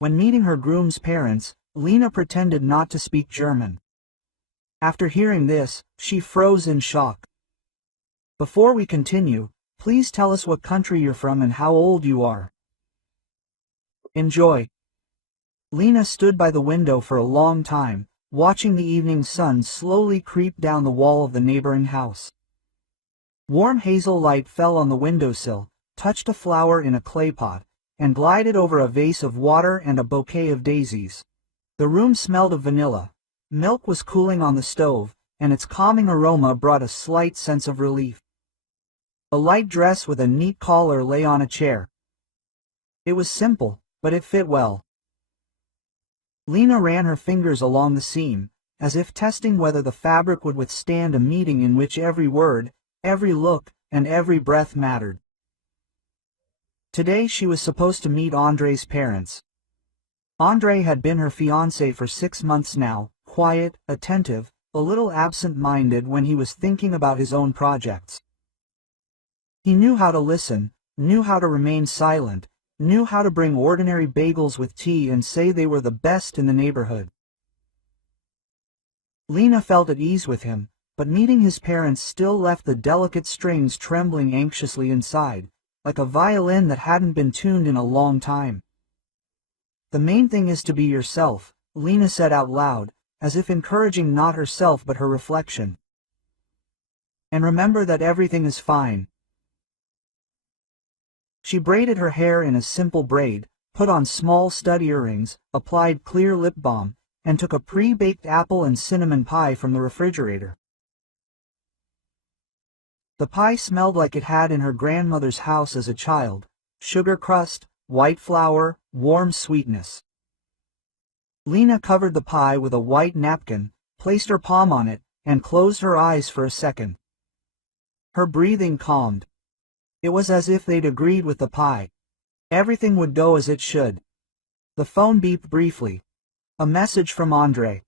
When meeting her groom's parents, Lena pretended not to speak German. After hearing this, she froze in shock. Before we continue, please tell us what country you're from and how old you are. Enjoy. Lena stood by the window for a long time, watching the evening sun slowly creep down the wall of the neighboring house. Warm hazel light fell on the windowsill, touched a flower in a clay pot, and glided over a vase of water and a bouquet of daisies. The room smelled of vanilla. Milk was cooling on the stove, and its calming aroma brought a slight sense of relief. A light dress with a neat collar lay on a chair. It was simple, but it fit well. Lena ran her fingers along the seam, as if testing whether the fabric would withstand a meeting in which every word, every look, and every breath mattered. Today she was supposed to meet Andre's parents. Andre had been her fiancé for 6 months now, quiet, attentive, a little absent-minded when he was thinking about his own projects. He knew how to listen, knew how to remain silent, knew how to bring ordinary bagels with tea and say they were the best in the neighborhood. Lena felt at ease with him, but meeting his parents still left the delicate strings trembling anxiously inside, like a violin that hadn't been tuned in a long time. The main thing is to be yourself, Lena said out loud, as if encouraging not herself but her reflection. And remember that everything is fine. She braided her hair in a simple braid, put on small stud earrings, applied clear lip balm, and took a pre-baked apple and cinnamon pie from the refrigerator. The pie smelled like it had in her grandmother's house as a child: sugar crust, white flour, warm sweetness. Lena covered the pie with a white napkin, placed her palm on it, and closed her eyes for a second. Her breathing calmed. It was as if they'd agreed with the pie. Everything would go as it should. The phone beeped briefly. A message from Andre.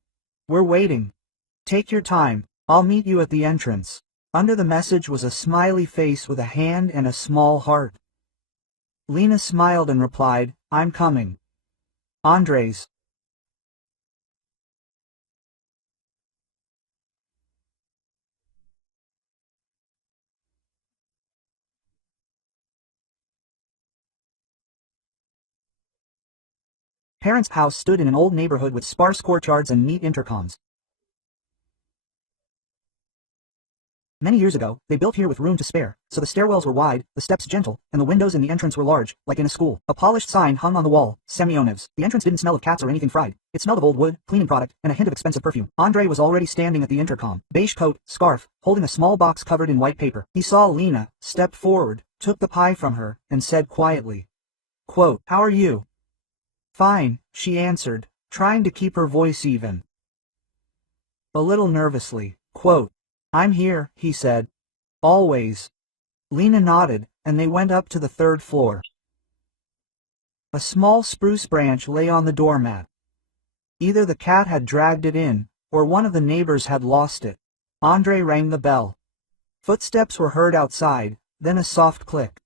"We're waiting. Take your time, I'll meet you at the entrance." Under the message was a smiley face with a hand and a small heart. Lena smiled and replied, "I'm coming." Andre's. Parents' house stood in an old neighborhood with sparse courtyards and neat intercoms. Many years ago, they built here with room to spare, so the stairwells were wide, the steps gentle, and the windows in the entrance were large, like in a school. A polished sign hung on the wall, Semyonov's. The entrance didn't smell of cats or anything fried. It smelled of old wood, cleaning product, and a hint of expensive perfume. Andre was already standing at the intercom, beige coat, scarf, holding a small box covered in white paper. He saw Lena, stepped forward, took the pie from her, and said quietly, quote, "How are you?" "Fine," she answered, trying to keep her voice even. A little nervously, quote, "I'm here," he said. "Always." Lena nodded, and they went up to the 3rd floor. A small spruce branch lay on the doormat. Either the cat had dragged it in, or one of the neighbors had lost it. Andre rang the bell. Footsteps were heard outside, then a soft click.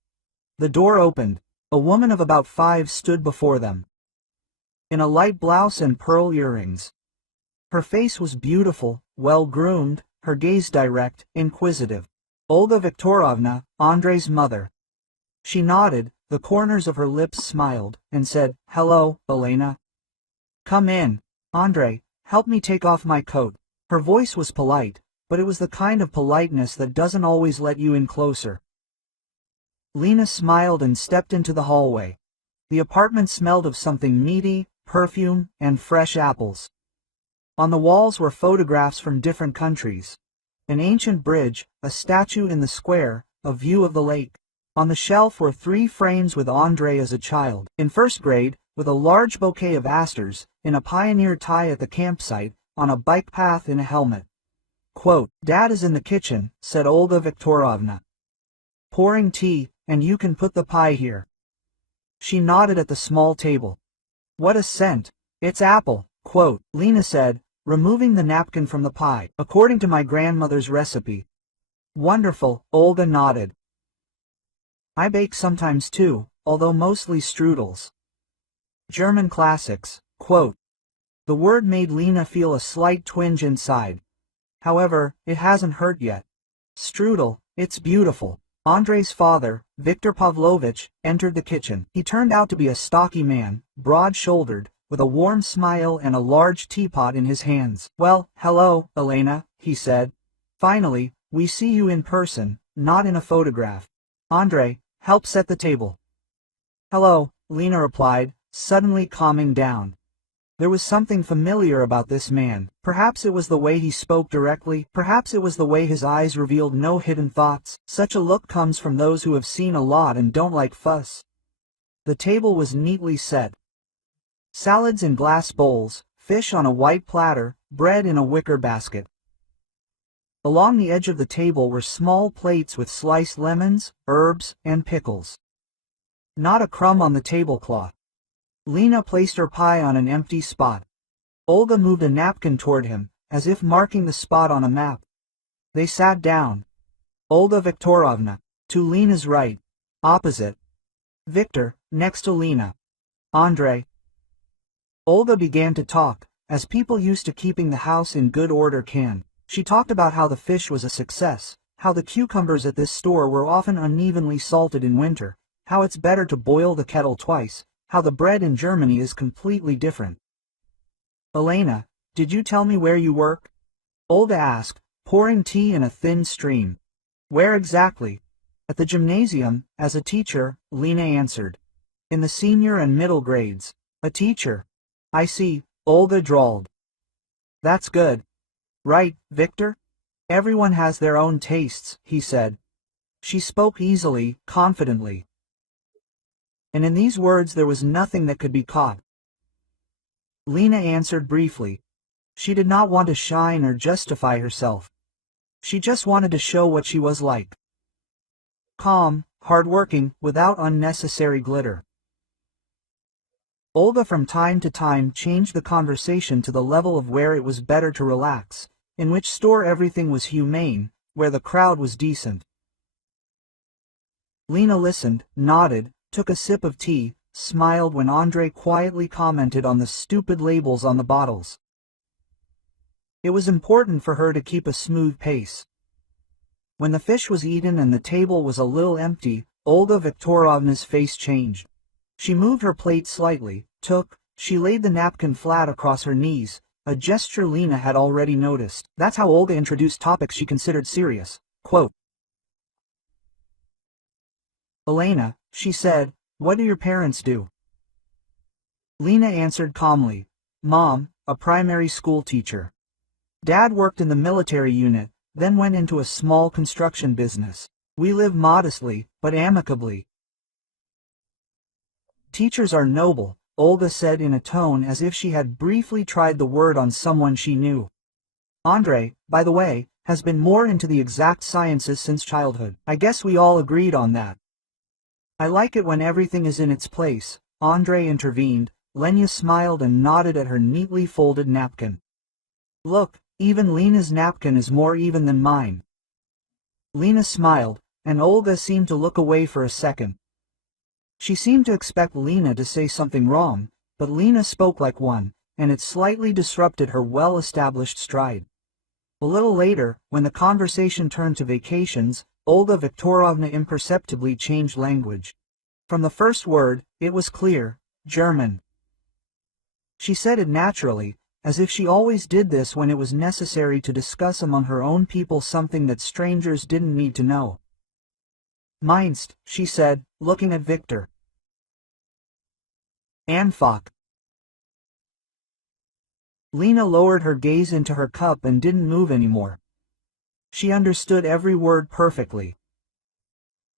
The door opened. A woman of about 5 stood before them, in a light blouse and pearl earrings. Her face was beautiful, well-groomed, her gaze direct, inquisitive. Olga Viktorovna, Andre's mother. She nodded, the corners of her lips smiled, and said, "Hello, Elena." "Come in. Andre, help me take off my coat." Her voice was polite, but it was the kind of politeness that doesn't always let you in closer. Lena smiled and stepped into the hallway. The apartment smelled of something meaty, perfume, and fresh apples. On the walls were photographs from different countries. An ancient bridge, a statue in the square, a view of the lake. On the shelf were 3 frames with Andre as a child, in 1st grade, with a large bouquet of asters, in a pioneer tie at the campsite, on a bike path in a helmet. Quote, "Dad is in the kitchen," said Olga Viktorovna, "pouring tea, and you can put the pie here." She nodded at the small table. "What a scent. It's apple." Quote, Lena said, removing the napkin from the pie. "According to my grandmother's recipe." "Wonderful," Olga nodded. "I bake sometimes too, although mostly strudels." German classics, quote. The word made Lena feel a slight twinge inside. However, it hasn't hurt yet. Strudel, it's beautiful. Andrei's father, Viktor Pavlovich, entered the kitchen. He turned out to be a stocky man, broad-shouldered, with a warm smile and a large teapot in his hands. Well, hello, Elena, he said. Finally, we see you in person, not in a photograph. Andrei, help set the table. Hello, Lena replied, suddenly calming down. There was something familiar about this man. Perhaps it was the way he spoke directly, perhaps it was the way his eyes revealed no hidden thoughts. Such a look comes from those who have seen a lot and don't like fuss. The table was neatly set. Salads in glass bowls, fish on a white platter, bread in a wicker basket. Along the edge of the table were small plates with sliced lemons, herbs, and pickles. Not a crumb on the tablecloth. Lena placed her pie on an empty spot. Olga moved a napkin toward him, as if marking the spot on a map. They sat down. Olga Viktorovna, to Lena's right, opposite. Viktor, next to Lena. Andrei. Olga began to talk, as people used to keeping the house in good order can. She talked about how the fish was a success, how the cucumbers at this store were often unevenly salted in winter, how it's better to boil the kettle twice, how the bread in Germany is completely different. Elena, did you tell me where you work? Olga asked, pouring tea in a thin stream. Where exactly? At the gymnasium, as a teacher, Lena answered. In the senior and middle grades. A teacher. I see, Olga drawled. That's good. Right, Viktor? Everyone has their own tastes, he said. She spoke easily, confidently. And in these words there was nothing that could be caught. Lena answered briefly. She did not want to shine or justify herself. She just wanted to show what she was like. Calm, hard-working, without unnecessary glitter. Olga from time to time changed the conversation to the level of where it was better to relax, in which store everything was humane, where the crowd was decent. Lena listened, nodded, took a sip of tea, smiled when Andrei quietly commented on the stupid labels on the bottles. It was important for her to keep a smooth pace. When the fish was eaten and the table was a little empty, Olga Viktorovna's face changed. She moved her plate slightly, she laid the napkin flat across her knees, a gesture Lena had already noticed. That's how Olga introduced topics she considered serious. Quote, Elena, she said, what do your parents do? Lena answered calmly. Mom, a primary school teacher. Dad worked in the military unit, then went into a small construction business. We live modestly, but amicably. Teachers are noble, Olga said in a tone as if she had briefly tried the word on someone she knew. Andrei, by the way, has been more into the exact sciences since childhood. I guess we all agreed on that. I like it when everything is in its place, Andrei intervened. Lena smiled and nodded at her neatly folded napkin. Look, even Lena's napkin is more even than mine. Lena smiled, and Olga seemed to look away for a second. She seemed to expect Lena to say something wrong, but Lena spoke like one, and it slightly disrupted her well-established stride. A little later, when the conversation turned to vacations, Olga Viktorovna imperceptibly changed language. From the first word, it was clear, German. She said it naturally, as if she always did this when it was necessary to discuss among her own people something that strangers didn't need to know. Meinst, she said, looking at Viktor. Einfach. Lena lowered her gaze into her cup and didn't move anymore. She understood every word perfectly.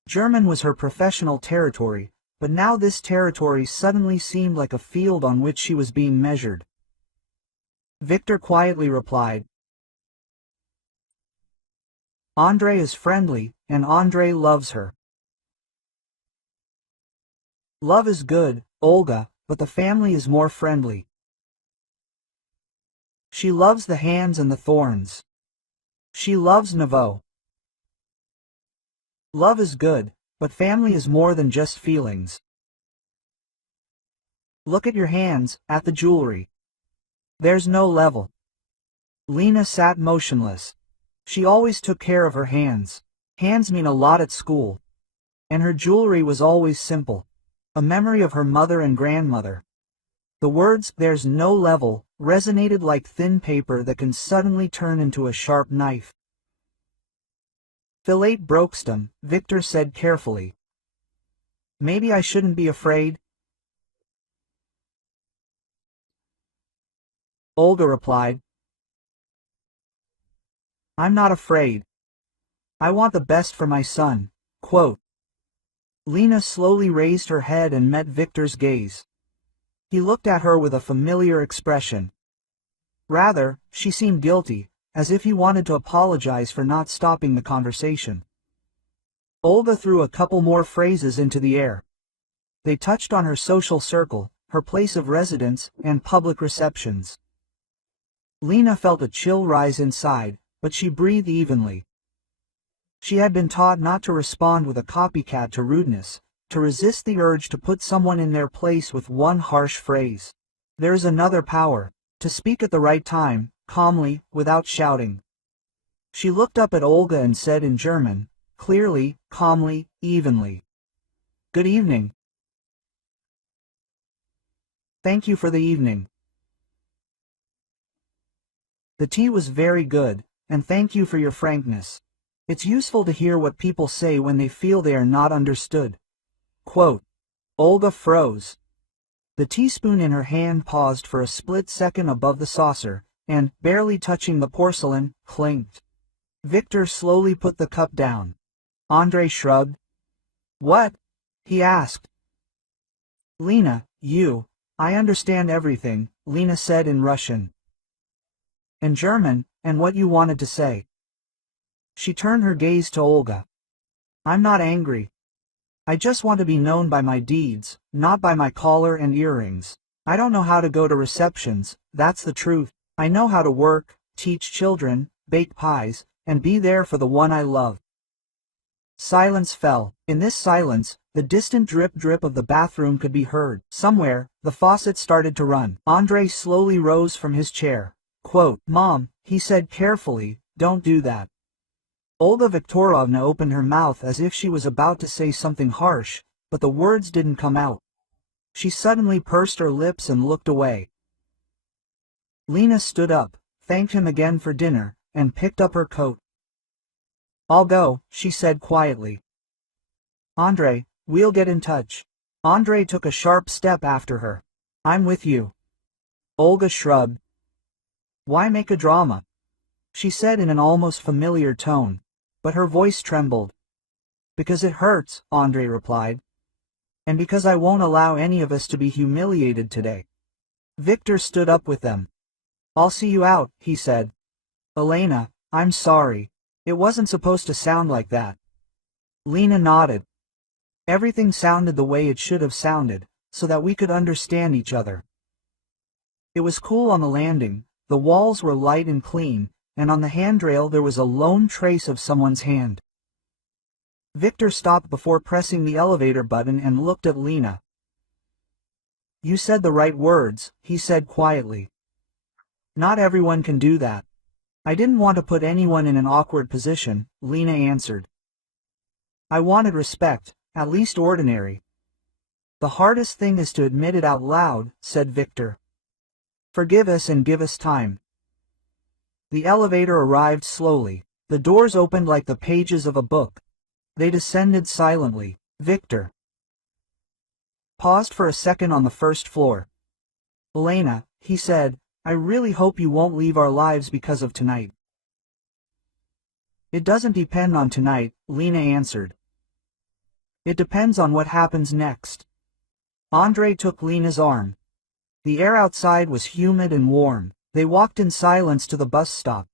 German was her professional territory, but now this territory suddenly seemed like a field on which she was being measured. Viktor quietly replied. Andrei is friendly, and Andrei loves her. Love is good, Olga, but the family is more friendly. She loves the hands and the thorns. She loves Nouveau. Love is good, but family is more than just feelings. Look at your hands, at the jewelry. There's no level. Lena sat motionless. She always took care of her hands. Hands mean a lot at school. And her jewelry was always simple. A memory of her mother and grandmother. The words, "there's no level," resonated like thin paper that can suddenly turn into a sharp knife. "Vielleicht brokestem," Victor said carefully. "Maybe I shouldn't be afraid?" Olga replied. "I'm not afraid. I want the best for my son." Quote. Lena slowly raised her head and met Victor's gaze. He looked at her with a familiar expression. Rather, she seemed guilty, as if he wanted to apologize for not stopping the conversation. Olga threw a couple more phrases into the air. They touched on her social circle, her place of residence, and public receptions. Lena felt a chill rise inside, but she breathed evenly. She had been taught not to respond with a copycat to rudeness, to resist the urge to put someone in their place with one harsh phrase. There is another power, to speak at the right time, calmly, without shouting. She looked up at Olga and said in German, clearly, calmly, evenly, "Good evening." "Thank you for the evening." "The tea was very good, and thank you for your frankness. It's useful to hear what people say when they feel they are not understood." Quote. Olga froze. The teaspoon in her hand paused for a split second above the saucer, and, barely touching the porcelain, clinked. Victor slowly put the cup down. Andre shrugged. "What?" he asked. "Lena, I understand everything," Lena said in Russian. "And German, and what you wanted to say." She turned her gaze to Olga. "I'm not angry. I just want to be known by my deeds, not by my collar and earrings. I don't know how to go to receptions, that's the truth. I know how to work, teach children, bake pies, and be there for the one I love." Silence fell. In this silence, the distant drip-drip of the bathroom could be heard. Somewhere, the faucet started to run. Andre slowly rose from his chair. Quote, "Mom," he said carefully, "don't do that." Olga Viktorovna opened her mouth as if she was about to say something harsh, but the words didn't come out. She suddenly pursed her lips and looked away. Lena stood up, thanked him again for dinner, and picked up her coat. "I'll go," she said quietly. "Andre, we'll get in touch." Andre took a sharp step after her. "I'm with you." Olga shrugged. "Why make a drama?" she said in an almost familiar tone, but her voice trembled. "Because it hurts," Andre replied. "And because I won't allow any of us to be humiliated today." Victor stood up with them. "I'll see you out," he said. "Elena, I'm sorry. It wasn't supposed to sound like that." Lena nodded. "Everything sounded the way it should have sounded, so that we could understand each other." It was cool on the landing, the walls were light and clean, and on the handrail there was a lone trace of someone's hand. Victor stopped before pressing the elevator button and looked at Lena. "You said the right words," he said quietly. "Not everyone can do that." "I didn't want to put anyone in an awkward position," Lena answered. "I wanted respect, at least ordinary." "The hardest thing is to admit it out loud," said Victor. "Forgive us and give us time." The elevator arrived slowly. The doors opened like the pages of a book. They descended silently. Victor paused for a second on the first floor. "Elena," he said, "I really hope you won't leave our lives because of tonight." "It doesn't depend on tonight," Lena answered. "It depends on what happens next." Andre took Lena's arm. The air outside was humid and warm. They walked in silence to the bus stop.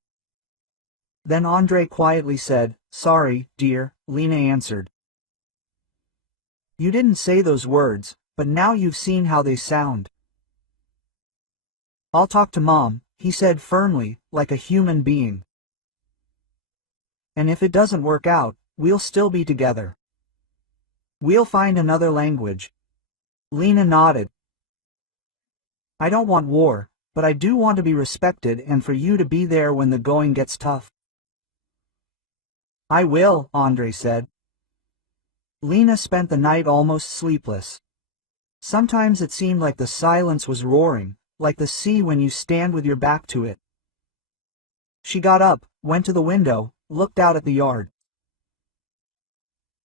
Then Andre quietly said, "Sorry, dear," Lena answered. "You didn't say those words, but now you've seen how they sound." "I'll talk to Mom," he said firmly, like a human being. "And if it doesn't work out, we'll still be together. We'll find another language." Lena nodded. I don't want war, but I do want to be respected and for you to be there when the going gets tough. I will, Andre said. Lena spent the night almost sleepless. Sometimes it seemed like the silence was roaring, like the sea when you stand with your back to it. She got up, went to the window, looked out at the yard.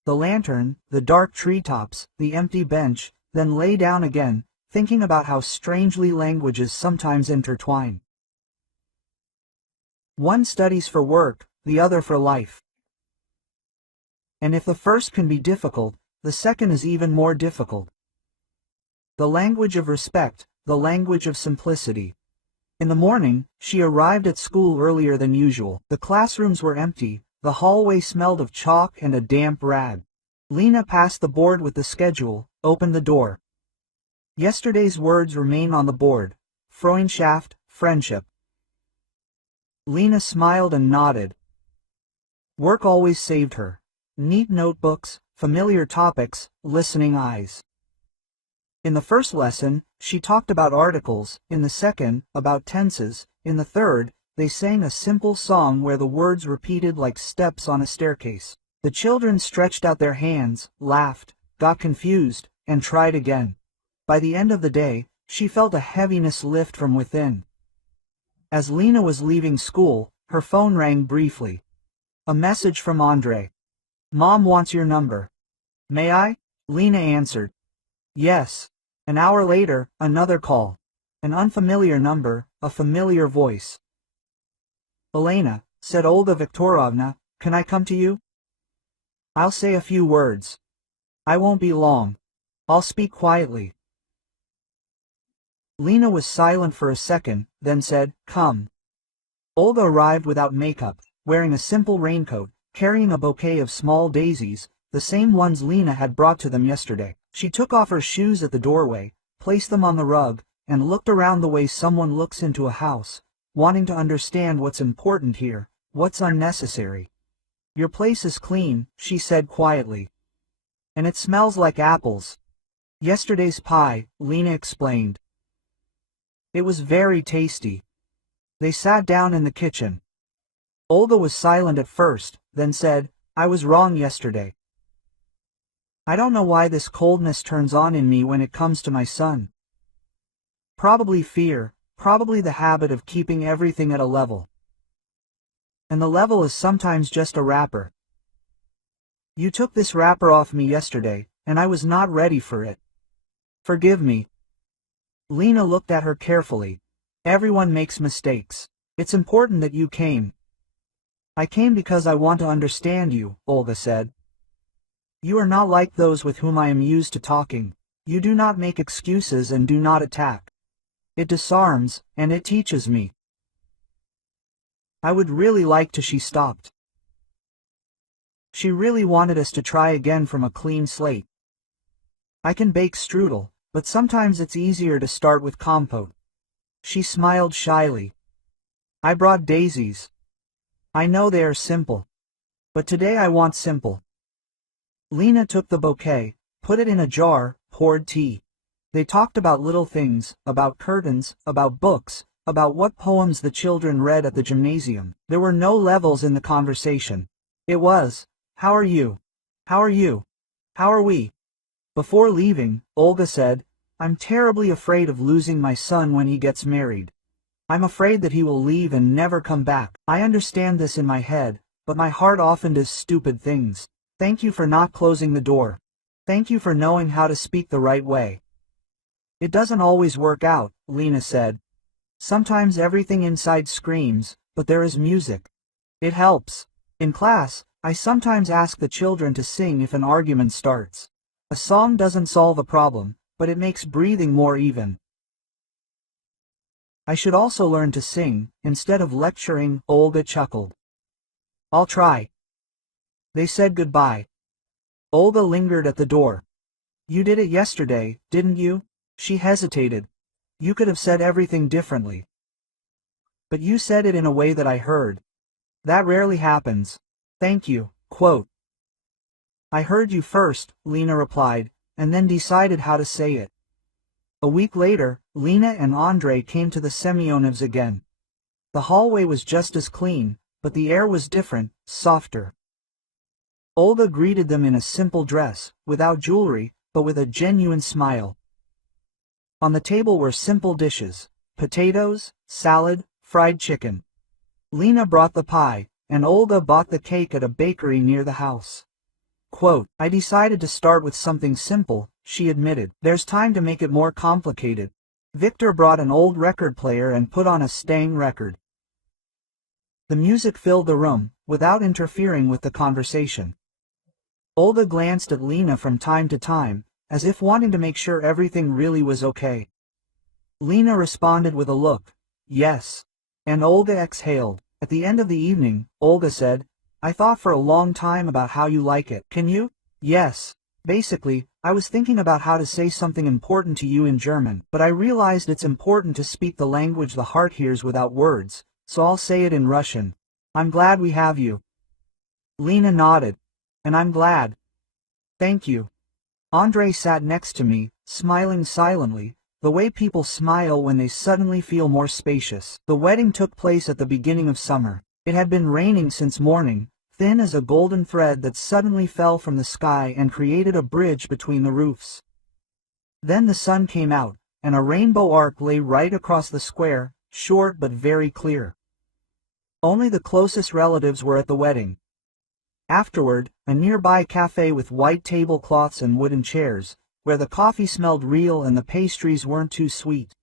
The lantern, the dark treetops, the empty bench, then lay down again, thinking about how strangely languages sometimes intertwine. One studies for work, the other for life. And if the first can be difficult, the second is even more difficult. The language of respect, the language of simplicity. In the morning, she arrived at school earlier than usual. The classrooms were empty, the hallway smelled of chalk and a damp rag. Lena passed the board with the schedule, opened the door. Yesterday's words remain on the board. Freundschaft, friendship. Lena smiled and nodded. Work always saved her. Neat notebooks, familiar topics, listening eyes. In the first lesson, she talked about articles, in the second, about tenses, in the third, they sang a simple song where the words repeated like steps on a staircase. The children stretched out their hands, laughed, got confused, and tried again. By the end of the day, she felt a heaviness lift from within. As Lena was leaving school, her phone rang briefly. A message from Andre. Mom wants your number. May I? Lena answered. Yes. An hour later, another call. An unfamiliar number, a familiar voice. Elena, said Olga Viktorovna, can I come to you? I'll say a few words. I won't be long. I'll speak quietly. Lena was silent for a second, then said, come. Olga arrived without makeup, wearing a simple raincoat, carrying a bouquet of small daisies, the same ones Lena had brought to them yesterday. She took off her shoes at the doorway, placed them on the rug, and looked around the way someone looks into a house, wanting to understand what's important here, what's unnecessary. Your place is clean, she said quietly. And it smells like apples. Yesterday's pie, Lena explained. It was very tasty. They sat down in the kitchen. Olga was silent at first, then said, I was wrong yesterday. I don't know why this coldness turns on in me when it comes to my son. Probably fear, probably the habit of keeping everything at a level. And the level is sometimes just a wrapper. You took this wrapper off me yesterday, and I was not ready for it. Forgive me. Lena looked at her carefully. Everyone makes mistakes. It's important that you came. I came because I want to understand you, Olga said. You are not like those with whom I am used to talking. You do not make excuses and do not attack. It disarms, and it teaches me. I would really like to. She stopped. She really wanted us to try again from a clean slate. I can bake strudel, but sometimes it's easier to start with compote. She smiled shyly. I brought daisies. I know they are simple. But today I want simple. Lena took the bouquet, put it in a jar, poured tea. They talked about little things, about curtains, about books, about what poems the children read at the gymnasium. There were no levels in the conversation. It was, how are you? How are you? How are we? Before leaving, Olga said, I'm terribly afraid of losing my son when he gets married. I'm afraid that he will leave and never come back. I understand this in my head, but my heart often does stupid things. Thank you for not closing the door. Thank you for knowing how to speak the right way. It doesn't always work out, Lena said. Sometimes everything inside screams, but there is music. It helps. In class, I sometimes ask the children to sing if an argument starts. A song doesn't solve a problem, but it makes breathing more even. I should also learn to sing, instead of lecturing, Olga chuckled. I'll try. They said goodbye. Olga lingered at the door. You did it yesterday, didn't you? She hesitated. You could have said everything differently. But you said it in a way that I heard. That rarely happens. Thank you, quote. I heard you first, Lena replied, and then decided how to say it. A week later, Lena and Andrei came to the Semyonovs again. The hallway was just as clean, but the air was different, softer. Olga greeted them in a simple dress, without jewelry, but with a genuine smile. On the table were simple dishes: potatoes, salad, fried chicken. Lena brought the pie, and Olga bought the cake at a bakery near the house. Quote, "I decided to start with something simple," she admitted. "There's time to make it more complicated." Victor brought an old record player and put on a staying record. The music filled the room, without interfering with the conversation. Olga glanced at Lena from time to time, as if wanting to make sure everything really was okay. Lena responded with a look, "Yes." And Olga exhaled. At the end of the evening, Olga said, "I thought for a long time about how you like it. Can you?" "Yes. Basically, I was thinking about how to say something important to you in German, but I realized it's important to speak the language the heart hears without words, so I'll say it in Russian. I'm glad we have you." Lena nodded. "And I'm glad." "Thank you." Andrei sat next to me, smiling silently, the way people smile when they suddenly feel more spacious. The wedding took place at the beginning of summer. It had been raining since morning, thin as a golden thread that suddenly fell from the sky and created a bridge between the roofs. Then the sun came out, and a rainbow arc lay right across the square, short but very clear. Only the closest relatives were at the wedding. Afterward, a nearby cafe with white tablecloths and wooden chairs, where the coffee smelled real and the pastries weren't too sweet.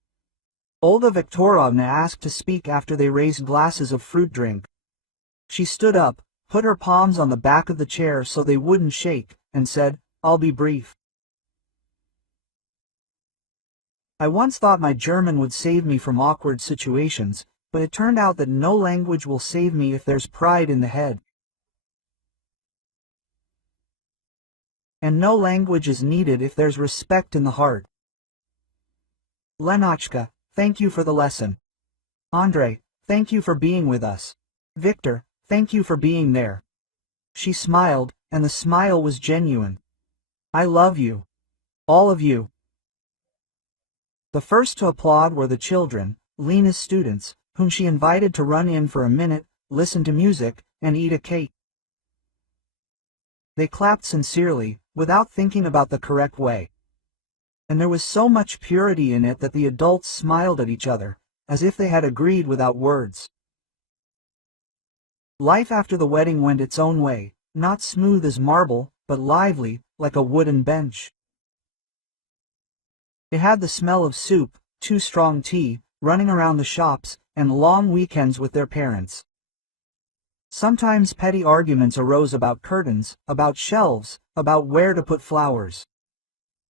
Olga Viktorovna asked to speak after they raised glasses of fruit drink. She stood up, put her palms on the back of the chair so they wouldn't shake, and said, "I'll be brief. I once thought my German would save me from awkward situations, but it turned out that no language will save me if there's pride in the head. And no language is needed if there's respect in the heart. Lenachka, thank you for the lesson. Andrei, thank you for being with us. Victor, thank you for being there." She smiled, and the smile was genuine. "I love you. All of you." The first to applaud were the children, Lena's students, whom she invited to run in for a minute, listen to music, and eat a cake. They clapped sincerely, without thinking about the correct way. And there was so much purity in it that the adults smiled at each other, as if they had agreed without words. Life after the wedding went its own way, not smooth as marble, but lively, like a wooden bench. It had the smell of soup, too strong tea, running around the shops, and long weekends with their parents. Sometimes petty arguments arose about curtains, about shelves, about where to put flowers.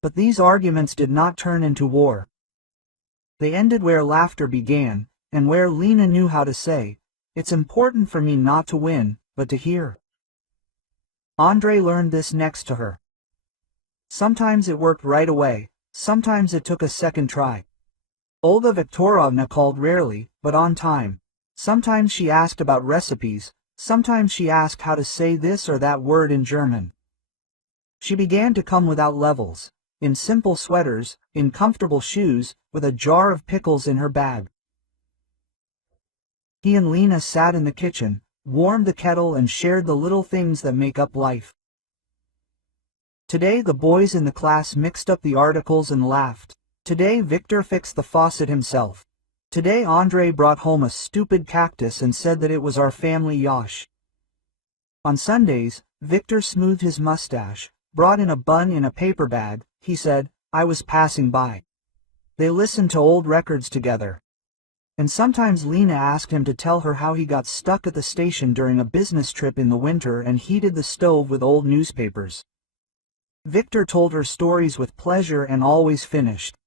But these arguments did not turn into war. They ended where laughter began, and where Lena knew how to say, "It's important for me not to win, but to hear." Andrei learned this next to her. Sometimes it worked right away, sometimes it took a second try. Olga Viktorovna called rarely, but on time. Sometimes she asked about recipes, sometimes she asked how to say this or that word in German. She began to come without levels, in simple sweaters, in comfortable shoes, with a jar of pickles in her bag. He and Lena sat in the kitchen, warmed the kettle and shared the little things that make up life. Today the boys in the class mixed up the articles and laughed. Today Victor fixed the faucet himself. Today Andrei brought home a stupid cactus and said that it was our family yacht. On Sundays, Victor smoothed his mustache, brought in a bun in a paper bag. He said, "I was passing by." They listened to old records together. And sometimes Lena asked him to tell her how he got stuck at the station during a business trip in the winter and heated the stove with old newspapers. Victor told her stories with pleasure and always finished.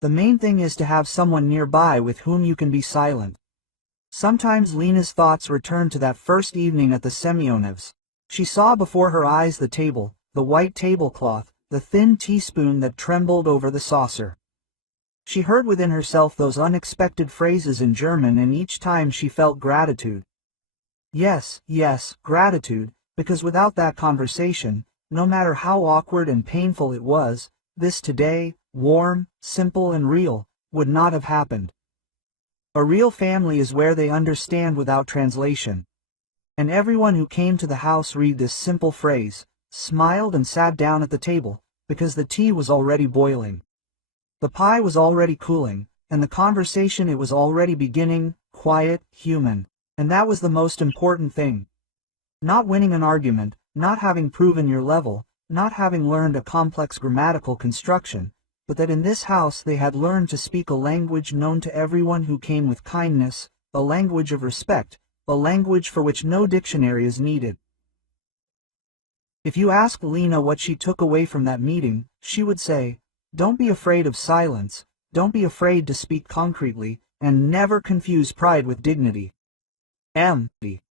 The main thing is to have someone nearby with whom you can be silent. Sometimes Lena's thoughts returned to that first evening at the Semyonovs. She saw before her eyes the table, the white tablecloth, the thin teaspoon that trembled over the saucer. She heard within herself those unexpected phrases in German, and each time she felt gratitude. Yes, gratitude, because without that conversation, no matter how awkward and painful it was, this today, warm, simple and real, would not have happened. A real family is where they understand without translation. And everyone who came to the house read this simple phrase, smiled and sat down at the table, because the tea was already boiling. The pie was already cooling, and the conversation it was already beginning, quiet, human. And that was the most important thing. Not winning an argument, not having proven your level, not having learned a complex grammatical construction, but that in this house they had learned to speak a language known to everyone who came with kindness, a language of respect, a language for which no dictionary is needed. If you asked Lena what she took away from that meeting, she would say, "Don't be afraid of silence, don't be afraid to speak concretely, and never confuse pride with dignity." Empty.